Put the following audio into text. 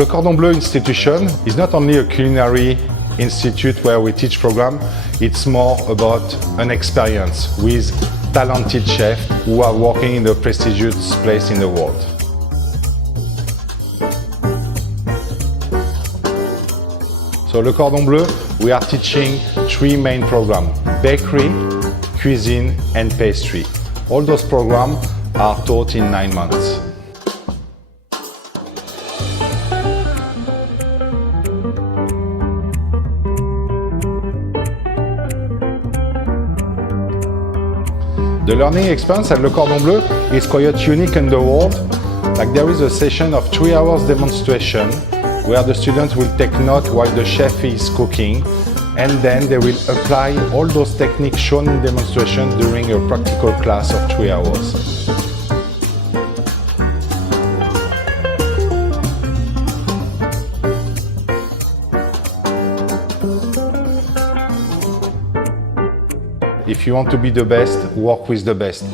Le Cordon Bleu institution is not only a culinary institute where we teach program, it's more about an experience with talented chefs who are working in the prestigious place in the world. So Le Cordon Bleu, we are teaching 3 main programs: bakery, cuisine and pastry. All those programs are taught in 9 months. The learning experience at Le Cordon Bleu is quite unique in the world. Like there is a session of 3 hours demonstration where the students will take note while the chef is cooking, and then they will apply all those techniques shown in demonstration during a practical class of 3 hours. If you want to be the best, work with the best.